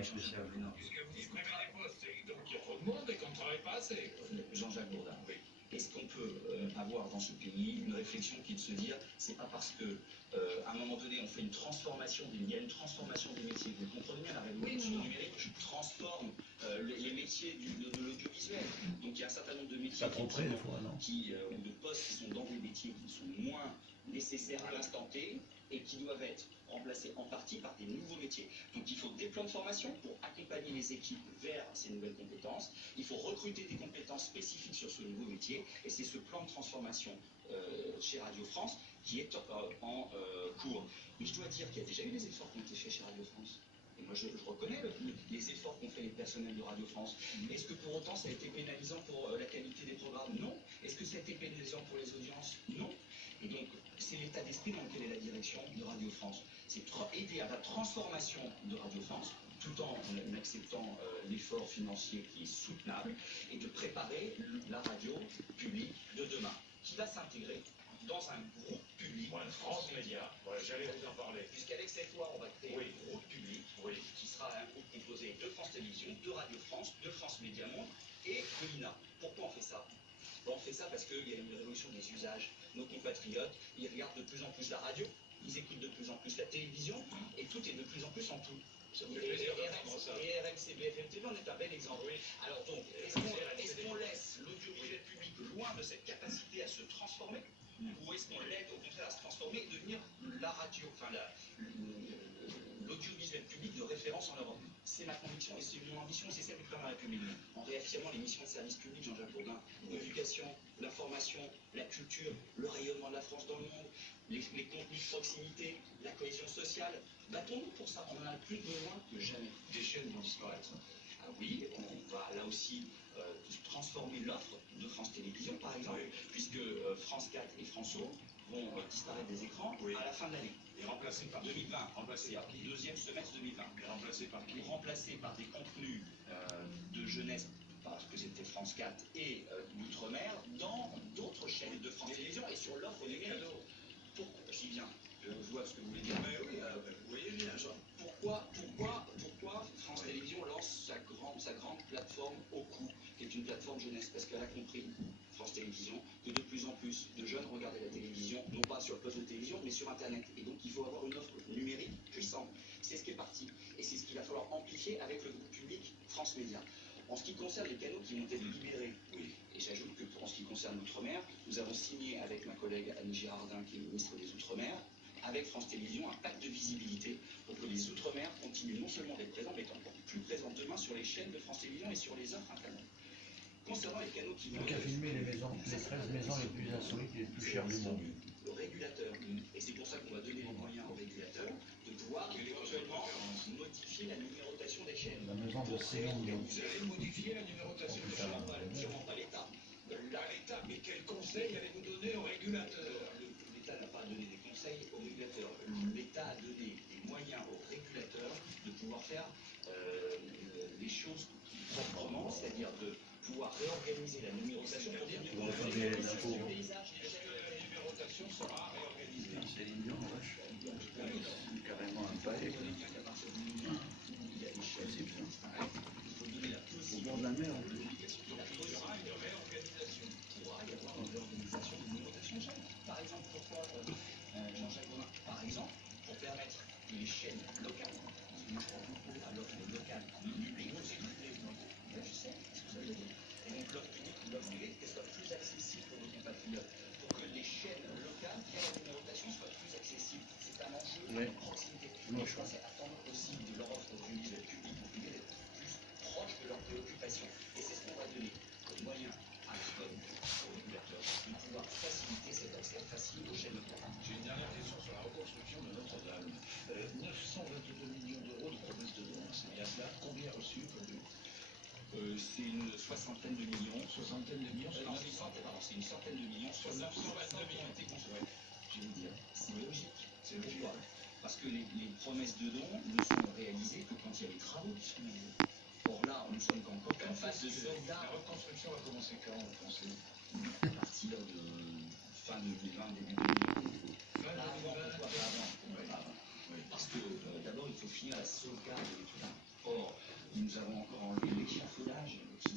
travail spécial. Puisque vous supprimez des postes, et donc il y a trop de monde et qu'on ne travaille pas assez. Jean-Jacques Bourdin, oui. Est-ce qu'on peut avoir dans ce pays une réflexion qui est de se dire, c'est pas parce que à un moment donné on fait une transformation, il y a une transformation des métiers. Vous comprenez bien, la révolution numérique transforme les métiers de l'audiovisuel. Donc il y a un certain nombre de métiers Pas trop près des fois, non? ou de postes qui sont dans des métiers qui sont moins nécessaires à l'instant T et qui doivent être remplacés en partie par des nouveaux métiers. Donc il faut des plans de formation pour accompagner les équipes vers ces nouvelles compétences. Il faut recruter des compétences spécifiques sur ce nouveau métier. Et c'est ce plan de transformation chez Radio France qui est en cours. Mais je dois dire qu'il y a déjà eu des efforts qui ont été faits chez Radio France. Et moi, je reconnais les efforts qu'ont fait les personnels de Radio France. Est-ce que pour autant ça a été pénalisant pour la qualité des programmes? Non. Est-ce que ça a été pénalisant pour les audiences? Non. Et donc, c'est l'état d'esprit dans lequel est la direction de Radio France. C'est aider à la transformation de Radio France, tout en acceptant l'effort financier qui est soutenable, et de préparer la radio publique de demain, qui va s'intégrer dans un groupe public. Voilà, France Média, voilà, j'allais vous en parler. Puisqu'avec cette loi, on va créer un groupe public, qui sera un groupe composé de France Télévisions, de Radio France, de France Média Monde et de l'INA. Pourquoi on fait ça? On fait ça parce qu'il y a une révolution des usages. Nos compatriotes, ils regardent de plus en plus la radio, ils écoutent de plus en plus la télévision, et tout est de plus en plus en tout. Et RMC, BFM TV, on est un bel exemple. Oui. Alors donc, est-ce qu'on laisse l'audiovisuel public loin de cette capacité à se transformer, ou est-ce qu'on l'aide au contraire à se transformer et devenir la radio, enfin l'audiovisuel public de référence en Europe? C'est ma conviction et c'est mon ambition et c'est celle du président de la République. En réaffirmant les missions de service public, Jean-Jacques Bourdin, l'éducation, l'information, la culture, le rayonnement de la France dans le monde, les contenus de proximité, la cohésion sociale, battons-nous pour ça, on en a plus besoin que jamais. Des chaînes vont disparaître. Ah oui, on va là aussi transformer l'offre de France Télévisions, par exemple, puisque France 4 et France O vont disparaître des écrans à la fin de l'année. Et remplacés par 2020, remplacés par le deuxième semestre 2020. Et remplacés par qui? Remplacés par des contenus de jeunesse, parce que c'était France 4 et l'Outre-mer, dans d'autres chaînes de France Télévisions et sur l'offre numérique. Pourquoi? J'y viens. Je vois ce que vous voulez dire. Mais oui, vous voyez bien, Jean. Pourquoi France Télévisions lance sa grande plateforme au cou, qui est une plateforme jeunesse? Parce qu'elle a compris, France Télévisions, que de plus en plus de jeunes regardaient la télévision, non pas sur le poste de télévision, mais sur Internet. Et donc il faut avoir une offre numérique puissante. C'est ce qui est parti. Et c'est ce qu'il va falloir amplifier avec le groupe public France Média. En ce qui concerne les canaux qui vont être libérés, et j'ajoute que en ce qui concerne l'Outre-mer, nous avons signé avec ma collègue Annie Girardin, qui est ministre des Outre-mer, avec France Télévisions, un pacte de visibilité pour que les Outre-mer continuent non seulement d'être présents, mais encore plus présents demain sur les chaînes de France Télévisions et sur les offres Internet. Concernant les canaux qui vont... Donc à filmer les 13 maisons les plus insolites et les plus chères du monde. Le régulateur. Et c'est pour ça qu'on va donner les moyens au régulateur de pouvoir éventuellement modifier la numérotation des chaînes. La maison de Céline Dion. Vous allez modifier la numérotation des chaînes? Sûrement pas l'État. L'État, mais quel conseil allez-vous donner au régulateur? L'État n'a pas donné des conseils au régulateur. L'État a donné des moyens au régulateur de pouvoir faire les choses proprement, c'est-à-dire de pouvoir réorganiser la numérotation pour dire le paysage. La numérotation sera réorganisée. Céline Dion, vache. Carrément un palais. Il y a des chaînes. C'est bien. Il faut donner la Au possibilité. bord de la mer, en plus. Donc il y aura une réorganisation. Il pourra y avoir une réorganisation de numérotation de chaînes. Par exemple, pourquoi Jean-Jacques Bourdin? Par exemple, pour permettre que les chaînes locales, parce que moi je crois beaucoup à l'offre locale, les grosses équipes, je sais ce que ça veut dire. Et donc l'offre publique ou l'offre privée, qu'elle soit plus accessible pour nos compatriotes, pour que les chaînes locales qui ont la numérotation soient plus accessibles. C'est un enjeu de proximité. Et je pense attendre aussi de leur offre audiovisuelle publique ou privée d'être plus proche de leurs préoccupations. Et c'est ce qu'on va donner comme moyen à l'ICOM, aux régulateurs, de pouvoir faciliter cet accès facile aux chaînes locales. J'ai une dernière question sur la reconstruction de Notre-Dame. 922 millions d'euros de promesses de dons, c'est bien cela. Combien reçu comme dons? C'est une soixantaine de millions. Soixantaine de millions? Non, c'est une centaine de millions sur 922 millions qui ont été consommés. Je vais vous dire, c'est logique. C'est logique. Parce que les promesses de dons ne sont réalisées que quand il y a les travaux qui sont réalisés. Or là, nous sommes encore en phase de sauvegarde. La reconstruction va commencer quand, vous pensez? À partir de fin 2020, début 2020. Fin 2020, Pas avant. Parce que d'abord, il faut finir la sauvegarde de l'hôpital. Or, l'échafaudage qui